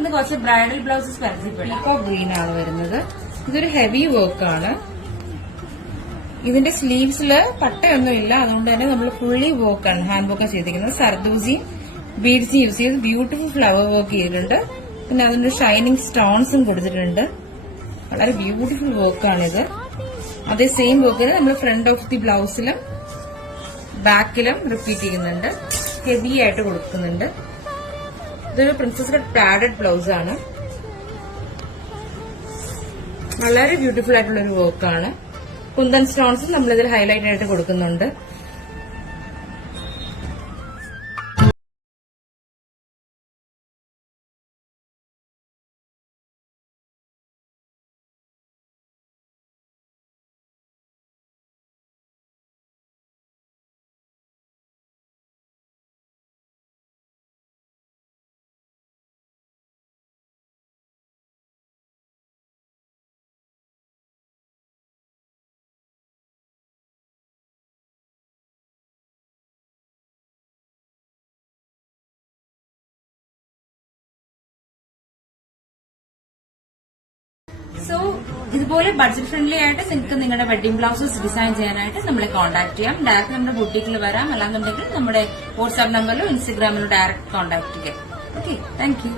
ഇന്ന് കുറച്ച് bridal blouses പരിചയപ്പെടും. Peacock green ആണ് വരുന്നത്. ഇതൊരു ഹെവി വർക്കാണ്. ഇതിന്റെ സ്ലീവ്സിൽ പട്ടയൊന്നും ഇല്ല, അതുകൊണ്ട് തന്നെ നമ്മൾ ഫുള്ളി വർക്കാണ്, ഹാൻഡ് വർക്കാണ് ചെയ്തിരിക്കുന്നത്. സർദൂസിയും ബീഡ്സും യൂസ് ചെയ്ത് ബ്യൂട്ടിഫുൾ ഫ്ലവർ വർക്ക് ചെയ്തിട്ടുണ്ട്. പിന്നെ അതിന്റെ ഷൈനിങ് സ്റ്റോൺസും കൊടുത്തിട്ടുണ്ട്. വളരെ ബ്യൂട്ടിഫുൾ വർക്കാണിത്. അതേ സെയിം വർക്കിന് നമ്മൾ ഫ്രണ്ട് ഓഫ് ദി ബ്ലൗസിലും ബാക്കിലും റിപ്പീറ്റ് ചെയ്യുന്നുണ്ട്. ഹെവി ആയിട്ട് കൊടുക്കുന്നുണ്ട്. ഇതൊരു പ്രിൻസസ് കട്ട് പാഡഡ് ബ്ലൗസ് ആണ്. വളരെ ബ്യൂട്ടിഫുൾ ആയിട്ടുള്ള ഒരു വർക്കാണ്. കുന്തൻ സ്റ്റോൺസ് നമ്മളിതിൽ ഹൈലൈറ്റ് ആയിട്ട് കൊടുക്കുന്നുണ്ട്. സോ ഇതുപോലെ ബഡ്ജറ്റ് ഫ്രണ്ട്ലി ആയിട്ട് നിങ്ങൾക്ക് നിങ്ങളുടെ വെഡിംഗ് ബ്ലൗസസ് ഡിസൈൻ ചെയ്യാനായിട്ട് നമ്മളെ കോൺടാക്ട് ചെയ്യാം. ഡയറക്റ്റ് നമ്മുടെ ബുട്ടീക്കിൽ വരാം. അല്ലാന്നുണ്ടെങ്കിൽ നമ്മുടെ വാട്സ്ആപ്പ് നമ്പറിലോ ഇൻസ്റ്റഗ്രാമിലോ ഡയറക്റ്റ് കോൺടാക്ട് ചെയ്യാം. Okay, thank you.